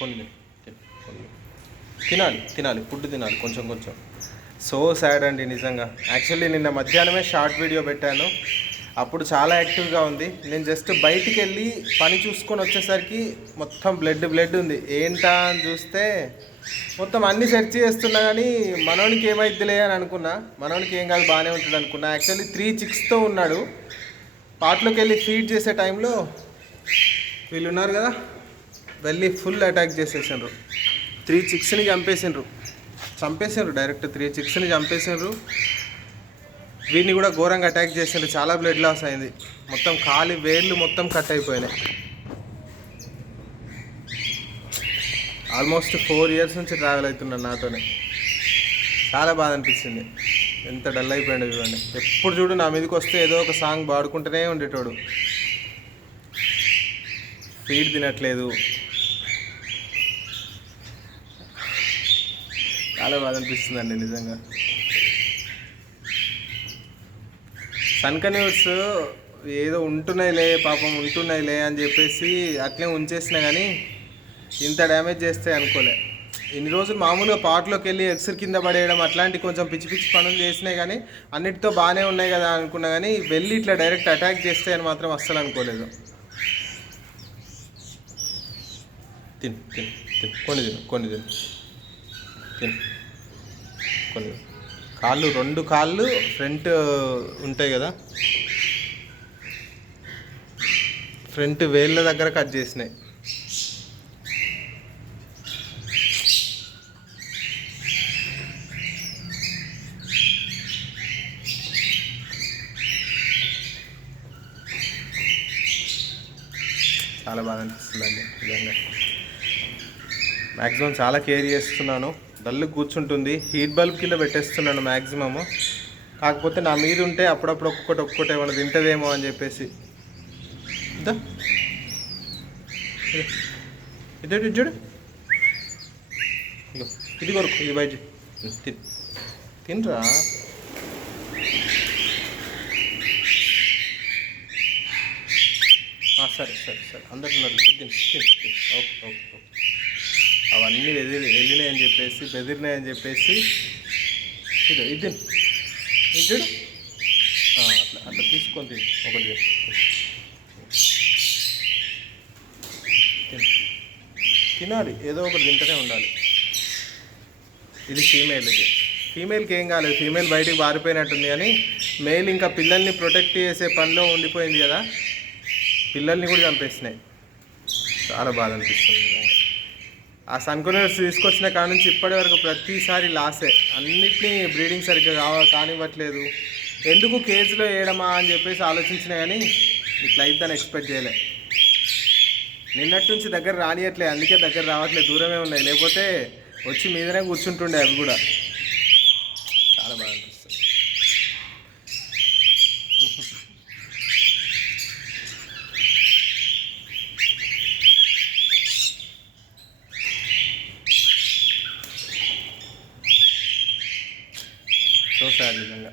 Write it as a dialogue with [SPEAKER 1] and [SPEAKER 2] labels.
[SPEAKER 1] కొన్ని తినాలి తినాలి ఫుడ్ తినాలి కొంచెం కొంచెం. సో సాడ్ అండి నిజంగా. యాక్చువల్లీ నిన్న మధ్యాహ్నమే షార్ట్ వీడియో పెట్టాను. అప్పుడు చాలా యాక్టివ్గా ఉంది. నేను జస్ట్ బయటికి వెళ్ళి పని చూసుకొని వచ్చేసరికి మొత్తం బ్లడ్ బ్లడ్ ఉంది. ఏంటా అని చూస్తే మొత్తం అన్ని సెర్చ్ చేస్తున్నా కానీ మనోనికి ఏమైద్దిలే అని అనుకున్నా. మనోనికి ఏం కాదు బాగానే ఉంటుంది అనుకున్నా. యాక్చువల్లీ త్రీ చిక్స్తో ఉన్నాడు. పాటలోకి వెళ్ళి ఫీడ్ చేసే టైంలో వీళ్ళు ఉన్నారు కదా. వెళ్ళి ఫుల్ అటాక్ చేసేసిండ్రు. త్రీ చిక్స్ని చంపేసిండ్రు. చంపేసిండ్రు డైరెక్ట్ త్రీ చిక్స్ని చంపేసిండ్రు. వీడిని కూడా ఘోరంగా అటాక్ చేసిండ్రు. చాలా బ్లడ్ లాస్ అయింది. మొత్తం కాలి వేళ్ళు మొత్తం కట్ అయిపోయినాయి. ఆల్మోస్ట్ ఫోర్ ఇయర్స్ నుంచి ట్రావెల్ అవుతున్నాడు నాతోనే. చాలా బాధ అనిపించింది. ఎంత డల్ అయిపోయాడు చూడండి. ఎప్పుడు చూడు నా మీదకి వస్తే ఏదో ఒక సాంగ్ పాడుకుంటూనే ఉండేటోడు. ఫీడ్ తినట్లేదు. చాలా బాధ అనిపిస్తుందండి నిజంగా. సన్క న్యూస్ ఏదో ఉంటున్నాయిలే పాపం ఉంటున్నాయిలే అని చెప్పేసి అట్లే ఉంచేసినా కానీ ఇంత డ్యామేజ్ చేస్తే అనుకోలే. ఇన్ని రోజులు మామూలుగా పాటలోకి వెళ్ళి ఎక్సర్ కింద పడేయడం అట్లాంటి కొంచెం పిచ్చి పిచ్చి పనులు చేసినాయి కానీ అన్నిటితో బాగానే ఉన్నాయి కదా అనుకున్నా కానీ వెళ్ళి ఇట్లా డైరెక్ట్ అటాక్ చేస్తే అని మాత్రం అస్సలు అనుకోలేదు. తిను తిను తిను. కొన్ని తిను కొన్ని తిను. స్కిన్ కొన్ని కాళ్ళు రెండు కాళ్ళు ఫ్రంట్ ఉంటాయి కదా? ఫ్రంట్ వేళ్ళ దగ్గర కట్ చేసినాయి. చాలా బాగా అనిపిస్తుందండి నిజంగా. మ్యాక్సిమం చాలా కేర్ చేస్తున్నాను. డల్ కూర్చుంటుంది. హీట్ బల్బ్ కింద పెట్టేస్తున్నాను మ్యాక్సిమము కాకపోతే నా మీద ఉంటే అప్పుడప్పుడు ఒక్కొక్కటి ఒక్కొక్కటి ఏమైనా తింటదేమో అని చెప్పేసి. ఇదే ఇది చూడు? ఇగో ఇది కొరకు ఇది బయట తిన్ తినరా? సరే సరే సరే. అందరు ఉన్నారు. తిని తిని. Okay okay. అవన్నీ వెదిరి వెళ్ళినాయని చెప్పేసి బెదిరినాయని చెప్పేసి ఇది ఇది ఇది అట్లా అట్లా తీసుకొని ఒకటి తినాలి ఏదో ఒకటి తింటూనే ఉండాలి. ఇది ఫీమేల్కి ఇది ఫీమేల్కి ఏం కాలేదు. ఫీమేల్ బయటికి పారిపోయినట్టుంది కానీ మేల్ ఇంకా పిల్లల్ని ప్రొటెక్ట్ చేసే పనిలో ఉండిపోయింది కదా. పిల్లల్ని కూడా చంపేసినాయి. చాలా బాధ అనిపిస్తుంది. ఆ సన్కునర్స్ తీసుకొచ్చిన కాడ నుంచి ఇప్పటి వరకు ప్రతిసారి లాసే. అన్నిటినీ బ్రీడింగ్ సరిగ్గా కావ కానివ్వట్లేదు. ఎందుకు కేజీలో వేయడమా అని చెప్పేసి ఆలోచించినా కానీ ఇట్లా అయిద్దని ఎక్స్పెక్ట్ చేయలే. నిన్నటి నుంచి దగ్గర రానియట్లే అందుకే దగ్గర రావట్లేదు దూరమే ఉన్నాయి. లేకపోతే వచ్చి మీదనే కూర్చుంటుండే అవి కూడా చాలా బాగా అనిపిస్తుంది సో సార్ నిజంగా